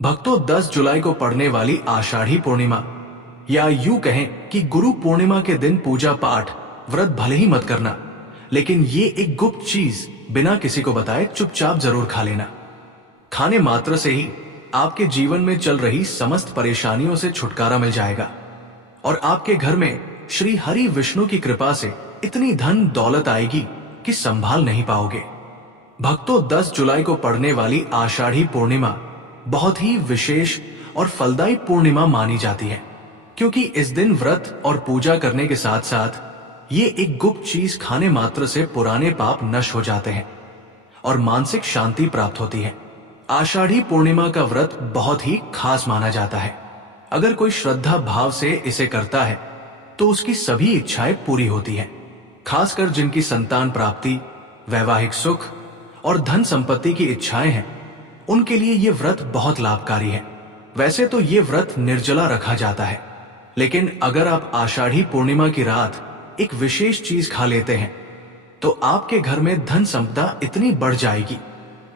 भक्तों, 10 जुलाई को पड़ने वाली आषाढ़ी पूर्णिमा या यूं कहें कि गुरु पूर्णिमा के दिन पूजा पाठ व्रत भले ही मत करना, लेकिन ये एक गुप्त चीज बिना किसी को बताए चुपचाप जरूर खा लेना। खाने मात्र से ही आपके जीवन में चल रही समस्त परेशानियों से छुटकारा मिल जाएगा और आपके घर में श्री हरि विष्णु की कृपा से इतनी धन दौलत आएगी कि संभाल नहीं पाओगे। भक्तों, 10 जुलाई को पड़ने वाली आषाढ़ी पूर्णिमा बहुत ही विशेष और फलदायी पूर्णिमा मानी जाती है, क्योंकि इस दिन व्रत और पूजा करने के साथ साथ ये एक गुप्त चीज खाने मात्र से पुराने पाप नष्ट हो जाते हैं और मानसिक शांति प्राप्त होती है। आषाढ़ी पूर्णिमा का व्रत बहुत ही खास माना जाता है। अगर कोई श्रद्धा भाव से इसे करता है तो उसकी सभी इच्छाएं पूरी होती है। खासकर जिनकी संतान प्राप्ति, वैवाहिक सुख और धन संपत्ति की इच्छाएं हैं, उनके लिए ये व्रत बहुत लाभकारी है। वैसे तो ये व्रत निर्जला रखा जाता है, लेकिन अगर आप आषाढ़ी पूर्णिमा की रात एक विशेष चीज खा लेते हैं तो आपके घर में धन संपदा इतनी बढ़ जाएगी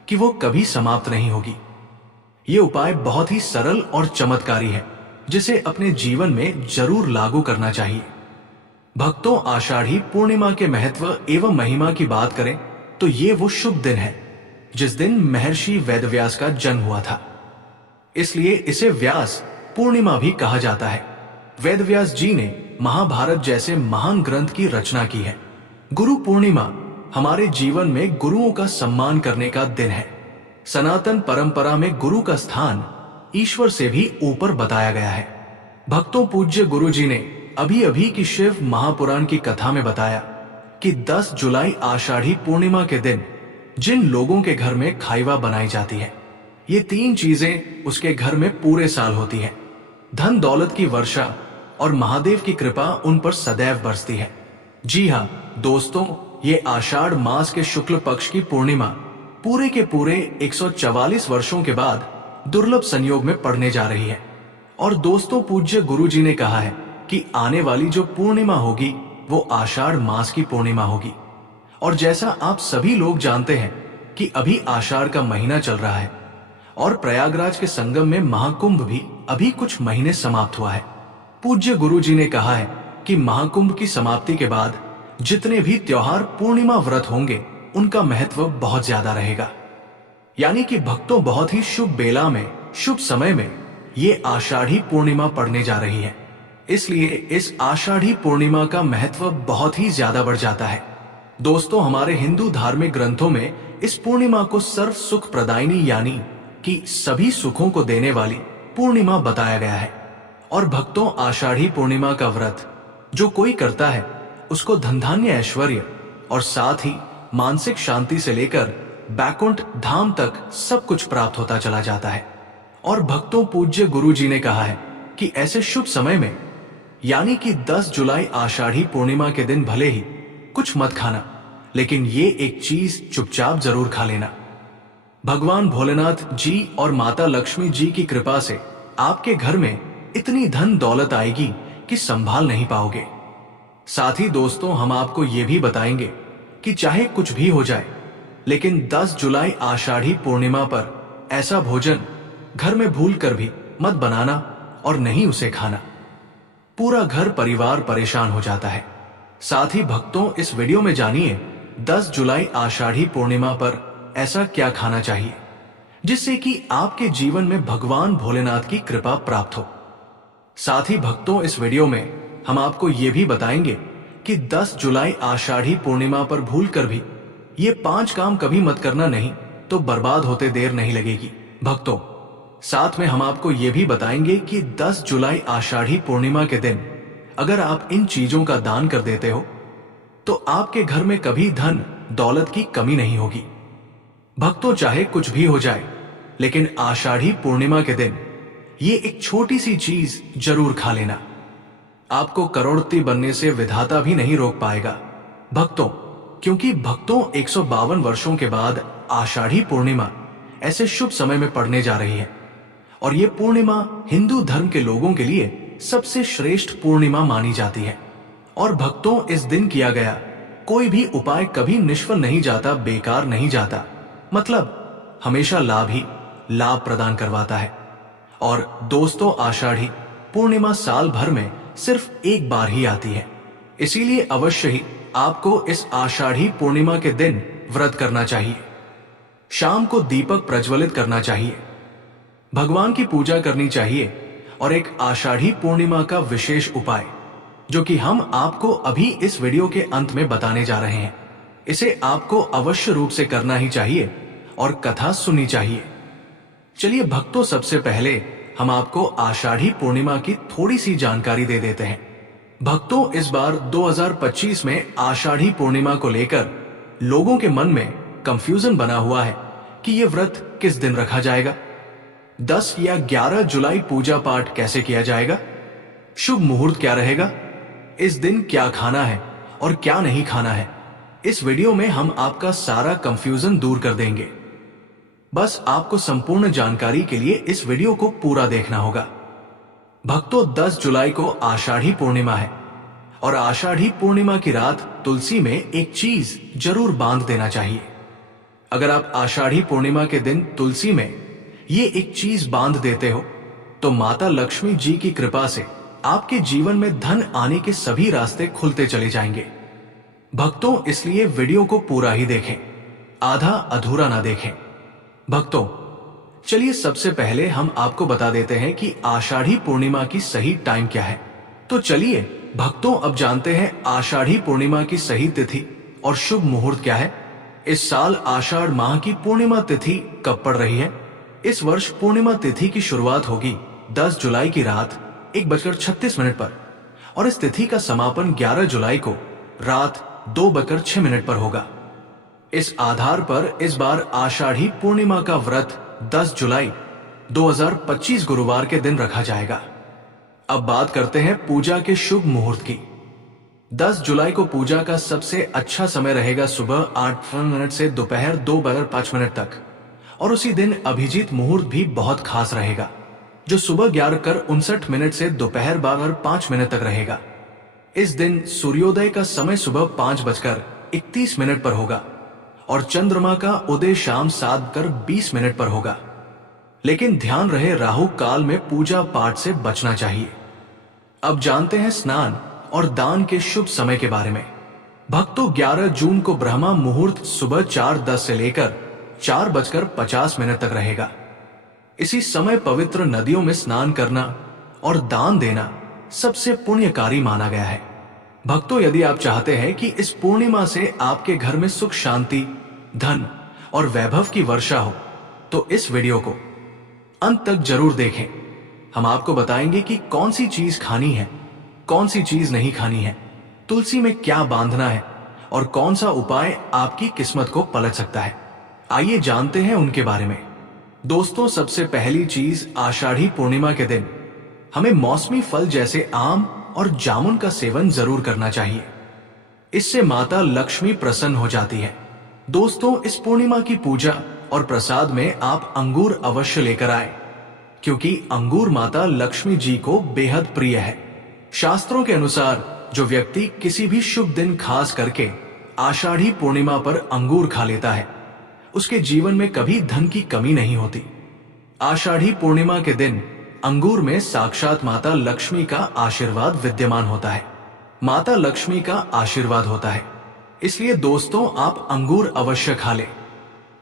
कि वो कभी समाप्त नहीं होगी। ये उपाय बहुत ही सरल और चमत्कारी है, जिसे अपने जीवन में जरूर लागू करना चाहिए। भक्तों, आषाढ़ी पूर्णिमा के महत्व एवं महिमा की बात करें तो ये वो शुभ दिन है जिस दिन महर्षि वेदव्यास का जन्म हुआ था। इसलिए इसे व्यास पूर्णिमा भी कहा जाता है। वेदव्यास जी ने महाभारत जैसे महान ग्रंथ की रचना की है। गुरु पूर्णिमा हमारे जीवन में गुरुओं का सम्मान करने का दिन है। सनातन परंपरा में गुरु का स्थान ईश्वर से भी ऊपर बताया गया है। भक्तों, पूज्य गुरु जी ने अभी अभी की शिव महापुराण की कथा में बताया कि 10 जुलाई आषाढ़ी पूर्णिमा के दिन जिन लोगों के घर में खाइवा बनाई जाती है, ये 3 चीजें उसके घर में पूरे साल होती है। धन दौलत की वर्षा और महादेव की कृपा उन पर सदैव बरसती है। जी हाँ दोस्तों, ये आषाढ़ मास के शुक्ल पक्ष की पूर्णिमा पूरे के पूरे 144 वर्षों के बाद दुर्लभ संयोग में पड़ने जा रही है। और दोस्तों, पूज्य गुरु जी ने कहा है कि आने वाली जो पूर्णिमा होगी वो आषाढ़ मास की पूर्णिमा होगी। और जैसा आप सभी लोग जानते हैं कि अभी आषाढ़ का महीना चल रहा है और प्रयागराज के संगम में महाकुंभ भी अभी कुछ महीने समाप्त हुआ है। पूज्य गुरु जी ने कहा है कि महाकुंभ की समाप्ति के बाद जितने भी त्योहार पूर्णिमा व्रत होंगे उनका महत्व बहुत ज्यादा रहेगा। यानी कि भक्तों, बहुत ही शुभ बेला में, शुभ समय में ये आषाढ़ी पूर्णिमा पड़ने जा रही है। इसलिए इस आषाढ़ी पूर्णिमा का महत्व बहुत ही ज्यादा बढ़ जाता है। दोस्तों, हमारे हिंदू धार्मिक ग्रंथों में इस पूर्णिमा को सर्व सुख प्रदायिनी यानी कि सभी सुखों को देने वाली पूर्णिमा बताया गया है। और भक्तों, आषाढ़ी पूर्णिमा का व्रत जो कोई करता है उसको धन धान्य ऐश्वर्य और साथ ही मानसिक शांति से लेकर बैकुंठ धाम तक सब कुछ प्राप्त होता चला जाता है। और भक्तों, पूज्य गुरु जी ने कहा है कि ऐसे शुभ समय में यानी कि 10 जुलाई आषाढ़ी पूर्णिमा के दिन भले ही कुछ मत खाना, लेकिन ये एक चीज चुपचाप जरूर खा लेना। भगवान भोलेनाथ जी और माता लक्ष्मी जी की कृपा से आपके घर में इतनी धन दौलत आएगी कि संभाल नहीं पाओगे। साथ ही दोस्तों, हम आपको ये भी बताएंगे कि चाहे कुछ भी हो जाए, लेकिन 10 जुलाई आषाढ़ी पूर्णिमा पर ऐसा भोजन घर में भूल कर भी मत बनाना और नहीं उसे खाना। पूरा घर परिवार परेशान हो जाता है। साथ ही भक्तों, इस वीडियो में जानिए 10 जुलाई आषाढ़ी पूर्णिमा पर ऐसा क्या खाना चाहिए जिससे कि आपके जीवन में भगवान भोलेनाथ की कृपा प्राप्त हो। साथ ही भक्तों, इस वीडियो में हम आपको ये भी बताएंगे कि 10 जुलाई आषाढ़ी पूर्णिमा पर भूल कर भी ये 5 काम कभी मत करना, नहीं तो बर्बाद होते देर नहीं लगेगी। भक्तों, साथ में हम आपको ये भी बताएंगे कि 10 जुलाई आषाढ़ी पूर्णिमा के दिन अगर आप इन चीजों का दान कर देते हो तो आपके घर में कभी धन दौलत की कमी नहीं होगी। भक्तों, चाहे कुछ भी हो जाए, लेकिन आषाढ़ी पूर्णिमा के दिन ये एक छोटी सी चीज जरूर खा लेना। आपको करोड़पति बनने से विधाता भी नहीं रोक पाएगा भक्तों, क्योंकि भक्तों 152 वर्षों के बाद आषाढ़ी पूर्णिमा ऐसे शुभ समय में पड़ने जा रही है। और ये पूर्णिमा हिंदू धर्म के लोगों के लिए सबसे श्रेष्ठ पूर्णिमा मानी जाती है। और भक्तों, इस दिन किया गया कोई भी उपाय कभी निष्फल नहीं जाता, बेकार नहीं जाता, मतलब हमेशा लाभ ही लाभ प्रदान करवाता है। और दोस्तों, आषाढ़ी पूर्णिमा साल भर में सिर्फ एक बार ही आती है। इसीलिए अवश्य ही आपको इस आषाढ़ी पूर्णिमा के दिन व्रत करना चाहिए। शाम को दीपक प्रज्वलित करना चाहिए, भगवान की पूजा करनी चाहिए और एक आषाढ़ी पूर्णिमा का विशेष उपाय जो कि हम आपको अभी इस वीडियो के अंत में बताने जा रहे हैं, इसे आपको अवश्य रूप से करना ही चाहिए और कथा सुननी चाहिए। चलिए भक्तों, सबसे पहले हम आपको आषाढ़ी पूर्णिमा की थोड़ी सी जानकारी दे देते हैं। भक्तों, इस बार 2025 में आषाढ़ी पूर्णिमा को लेकर लोगों के मन में कंफ्यूजन बना हुआ है कि ये व्रत किस दिन रखा जाएगा, 10 या 11 जुलाई पूजा पाठ कैसे किया जाएगा, शुभ मुहूर्त क्या रहेगा, इस दिन क्या खाना है और क्या नहीं खाना है। इस वीडियो में हम आपका सारा कंफ्यूजन दूर कर देंगे। बस आपको संपूर्ण जानकारी के लिए इस वीडियो को पूरा देखना होगा। भक्तों, 10 जुलाई को आषाढ़ी पूर्णिमा है और आषाढ़ी पूर्णिमा की रात तुलसी में एक चीज जरूर बांध देना चाहिए। अगर आप आषाढ़ी पूर्णिमा के दिन तुलसी में ये एक चीज बांध देते हो तो माता लक्ष्मी जी की कृपा से आपके जीवन में धन आने के सभी रास्ते खुलते चले जाएंगे। भक्तों, इसलिए वीडियो को पूरा ही देखें, आधा अधूरा ना देखें। भक्तों, चलिए सबसे पहले हम आपको बता देते हैं कि आषाढ़ी पूर्णिमा की सही टाइम क्या है। तो चलिए भक्तों, अब जानते हैं आषाढ़ी पूर्णिमा की सही तिथि और शुभ मुहूर्त क्या है। इस साल आषाढ़ माह की पूर्णिमा तिथि कब पड़ रही है? इस वर्ष पूर्णिमा तिथि की शुरुआत होगी 10 जुलाई की रात 1:36 पर और इस तिथि का समापन 11 जुलाई को रात 2:06 पर होगा। इस आधार पर इस बार आषाढ़ी पूर्णिमा का व्रत 10 जुलाई 2025 गुरुवार के दिन रखा जाएगा। अब बात करते हैं पूजा के शुभ मुहूर्त की। 10 जुलाई को पूजा का सबसे अच्छा समय रहेगा सुबह 8 से दोपहर 2:05 तक और उसी दिन अभिजीत मुहूर्त भी बहुत खास रहेगा जो सुबह 11:59 से दोपहर 12:05 तक रहेगा। इस दिन सूर्योदय का समय सुबह 5:31 पर होगा और चंद्रमा का उदय शाम 7:20 पर होगा। लेकिन ध्यान रहे, राहु काल में पूजा पाठ से बचना चाहिए। अब जानते हैं स्नान और दान के शुभ समय के बारे में। भक्तों, 11 जून को ब्रह्मा मुहूर्त सुबह 4:10 से लेकर 4:50 तक रहेगा। इसी समय पवित्र नदियों में स्नान करना और दान देना सबसे पुण्यकारी माना गया है। भक्तों, यदि आप चाहते हैं कि इस पूर्णिमा से आपके घर में सुख शांति, धन और वैभव की वर्षा हो तो इस वीडियो को अंत तक जरूर देखें। हम आपको बताएंगे कि कौन सी चीज खानी है, कौन सी चीज नहीं खानी है, तुलसी में क्या बांधना है और कौन सा उपाय आपकी किस्मत को पलट सकता है। आइए जानते हैं उनके बारे में। दोस्तों, सबसे पहली चीज, आषाढ़ी पूर्णिमा के दिन हमें मौसमी फल जैसे आम और जामुन का सेवन जरूर करना चाहिए। इससे माता लक्ष्मी प्रसन्न हो जाती है। दोस्तों, इस पूर्णिमा की पूजा और प्रसाद में आप अंगूर अवश्य लेकर आए क्योंकि अंगूर माता लक्ष्मी जी को बेहद प्रिय है। शास्त्रों के अनुसार जो व्यक्ति किसी भी शुभ दिन खास करके आषाढ़ी पूर्णिमा पर अंगूर खा लेता है उसके जीवन में कभी धन की कमी नहीं होती। आषाढ़ी पूर्णिमा के दिन अंगूर में साक्षात माता लक्ष्मी का आशीर्वाद विद्यमान होता है। माता लक्ष्मी का आशीर्वाद होता है, इसलिए दोस्तों आप अंगूर अवश्य खा लें।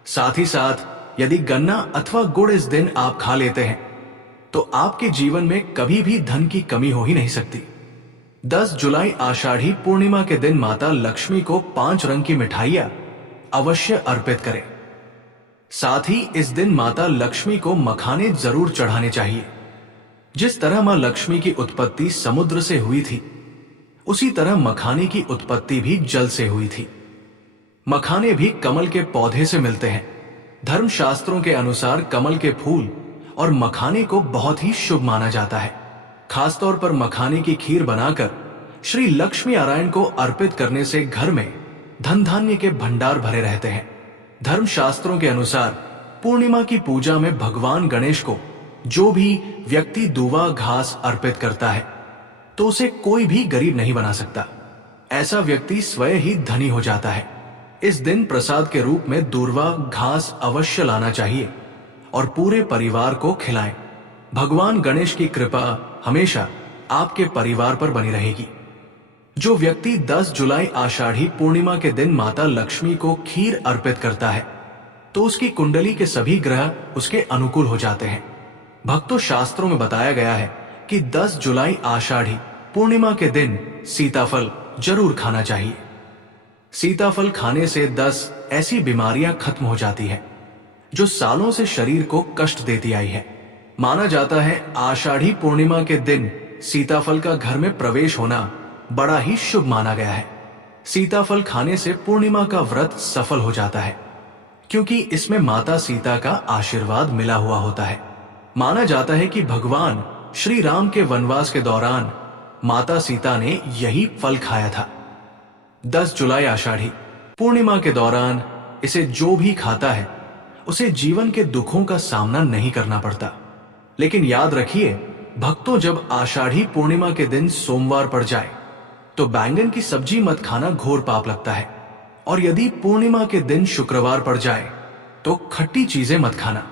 साथ ही साथ यदि गन्ना अथवा गुड़ इस दिन आप खा लेते हैं तो आपके जीवन में कभी भी धन की कमी हो ही नहीं सकती। 10 जुलाई आषाढ़ी पूर्णिमा के दिन माता लक्ष्मी को 5 रंग की मिठाइयां अवश्य अर्पित करें। साथ ही इस दिन माता लक्ष्मी को मखाने जरूर चढ़ाने चाहिए। जिस तरह मां लक्ष्मी की उत्पत्ति समुद्र से हुई थी उसी तरह मखाने की उत्पत्ति भी जल से हुई थी। मखाने भी कमल के पौधे से मिलते हैं। धर्मशास्त्रों के अनुसार कमल के फूल और मखाने को बहुत ही शुभ माना जाता है। खासतौर पर मखाने की खीर बनाकर श्री लक्ष्मी नारायण को अर्पित करने से घर में धन धान्य के भंडार भरे रहते हैं। धर्मशास्त्रों के अनुसार पूर्णिमा की पूजा में भगवान गणेश को जो भी व्यक्ति दूवा घास अर्पित करता है तो उसे कोई भी गरीब नहीं बना सकता। ऐसा व्यक्ति स्वयं ही धनी हो जाता है। इस दिन प्रसाद के रूप में दूर्वा घास अवश्य लाना चाहिए और पूरे परिवार को खिलाएं। भगवान गणेश की कृपा हमेशा आपके परिवार पर बनी रहेगी। जो व्यक्ति 10 जुलाई आषाढ़ी पूर्णिमा के दिन माता लक्ष्मी को खीर अर्पित करता है तो उसकी कुंडली के सभी ग्रह उसके अनुकूल हो जाते हैं। भक्तों, शास्त्रों में बताया गया है कि 10 जुलाई आषाढ़ी पूर्णिमा के दिन सीताफल जरूर खाना चाहिए। सीताफल खाने से 10 ऐसी बीमारियां खत्म हो जाती है जो सालों से शरीर को कष्ट देती आई है। माना जाता है आषाढ़ी पूर्णिमा के दिन सीताफल का घर में प्रवेश होना बड़ा ही शुभ माना गया है। सीताफल खाने से पूर्णिमा का व्रत सफल हो जाता है क्योंकि इसमें माता सीता का आशीर्वाद मिला हुआ होता है। माना जाता है कि भगवान श्री राम के वनवास के दौरान माता सीता ने यही फल खाया था। 10 जुलाई आषाढ़ी पूर्णिमा के दौरान इसे जो भी खाता है उसे जीवन के दुखों का सामना नहीं करना पड़ता। लेकिन याद रखिए भक्तों, जब आषाढ़ी पूर्णिमा के दिन सोमवार पड़ जाए तो बैंगन की सब्जी मत खाना घोर पाप लगता है, और यदि पूर्णिमा के दिन शुक्रवार पड़ जाए तो खट्टी चीजें मत खाना,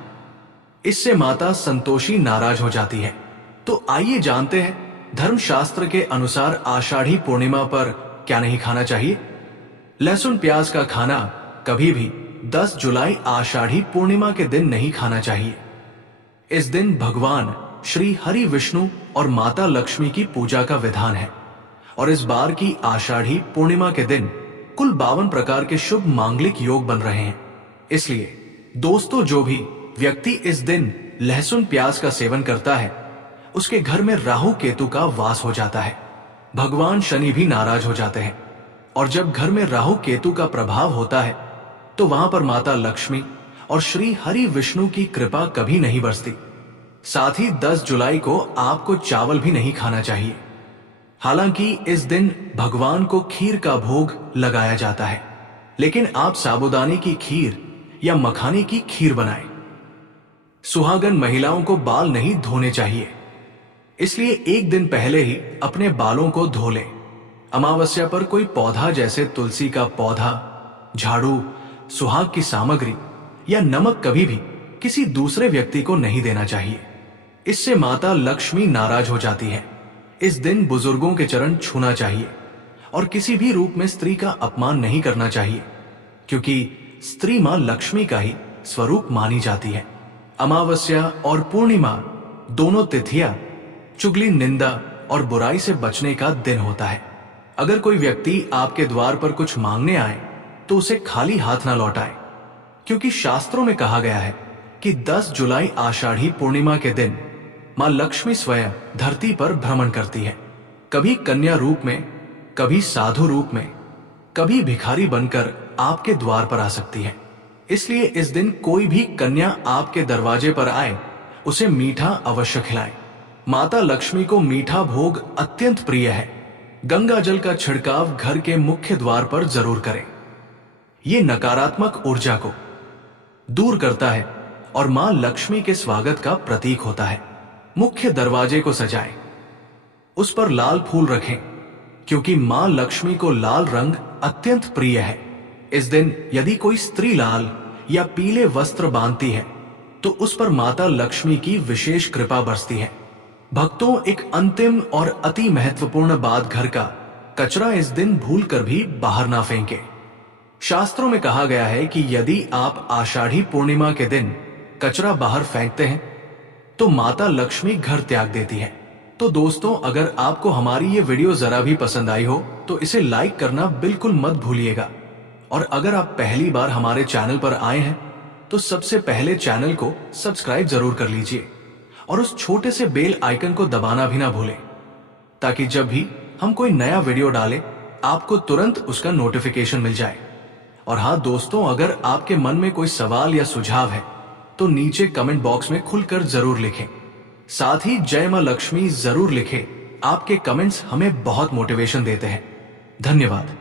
इससे माता संतोषी नाराज हो जाती है। तो आइए जानते हैं धर्मशास्त्र के अनुसार आषाढ़ी पूर्णिमा पर क्या नहीं खाना चाहिए। लहसुन प्याज का खाना कभी भी 10 जुलाई आषाढ़ी पूर्णिमा के दिन नहीं खाना चाहिए। इस दिन भगवान श्री हरि विष्णु और माता लक्ष्मी की पूजा का विधान है, और इस बार की आषाढ़ी पूर्णिमा के दिन कुल 52 प्रकार के शुभ मांगलिक योग बन रहे हैं। इसलिए दोस्तों, जो भी व्यक्ति इस दिन लहसुन प्याज का सेवन करता है उसके घर में राहु केतु का वास हो जाता है। भगवान शनि भी नाराज हो जाते हैं, और जब घर में राहु केतु का प्रभाव होता है तो वहां पर माता लक्ष्मी और श्री हरि विष्णु की कृपा कभी नहीं बरसती। साथ ही 10 जुलाई को आपको चावल भी नहीं खाना चाहिए। हालांकि इस दिन भगवान को खीर का भोग लगाया जाता है, लेकिन आप साबूदाने की खीर या मखाने की खीर बनाएं। सुहागन महिलाओं को बाल नहीं धोने चाहिए, इसलिए एक दिन पहले ही अपने बालों को धो लें। अमावस्या पर कोई पौधा जैसे तुलसी का पौधा, झाड़ू, सुहाग की सामग्री या नमक कभी भी किसी दूसरे व्यक्ति को नहीं देना चाहिए। इससे माता लक्ष्मी नाराज हो जाती है। इस दिन बुजुर्गों के चरण छूना चाहिए और किसी भी रूप में स्त्री का अपमान नहीं करना चाहिए, क्योंकि स्त्री मां लक्ष्मी का ही स्वरूप मानी जाती है। अमावस्या और पूर्णिमा दोनों तिथियां चुगली, निंदा और बुराई से बचने का दिन होता है। अगर कोई व्यक्ति आपके द्वार पर कुछ मांगने आए तो उसे खाली हाथ ना लौटाए, क्योंकि शास्त्रों में कहा गया है कि 10 जुलाई आषाढ़ी पूर्णिमा के दिन मां लक्ष्मी स्वयं धरती पर भ्रमण करती है, कभी कन्या रूप में, कभी साधु रूप में, कभी भिखारी बनकर आपके द्वार पर आ सकती है। इसलिए इस दिन कोई भी कन्या आपके दरवाजे पर आए उसे मीठा अवश्य खिलाएं। माता लक्ष्मी को मीठा भोग अत्यंत प्रिय है। गंगा जल का छिड़काव घर के मुख्य द्वार पर जरूर करें। ये नकारात्मक ऊर्जा को दूर करता है और मां लक्ष्मी के स्वागत का प्रतीक होता है। मुख्य दरवाजे को सजाएं, उस पर लाल फूल रखें, क्योंकि मां लक्ष्मी को लाल रंग अत्यंत प्रिय है। इस दिन यदि कोई स्त्री लाल या पीले वस्त्र बांधती है तो उस पर माता लक्ष्मी की विशेष कृपा बरसती है। भक्तों, एक अंतिम और अति महत्वपूर्ण बात, घर का कचरा इस दिन भूलकर भी बाहर ना फेंके। शास्त्रों में कहा गया है कि यदि आप आषाढ़ी पूर्णिमा के दिन कचरा बाहर फेंकते हैं तो माता लक्ष्मी घर त्याग देती है। तो दोस्तों, अगर आपको हमारी ये वीडियो जरा भी पसंद आई हो तो इसे लाइक करना बिल्कुल मत भूलिएगा, और अगर आप पहली बार हमारे चैनल पर आए हैं तो सबसे पहले चैनल को सब्सक्राइब जरूर कर लीजिए और उस छोटे से बेल आइकन को दबाना भी ना भूलें, ताकि जब भी हम कोई नया वीडियो डालें आपको तुरंत उसका नोटिफिकेशन मिल जाए। और हाँ दोस्तों, अगर आपके मन में कोई सवाल या सुझाव है तो नीचे कमेंट बॉक्स में खुलकर जरूर लिखें। साथ ही जय मां लक्ष्मी जरूर लिखें। आपके कमेंट्स हमें बहुत मोटिवेशन देते हैं। धन्यवाद।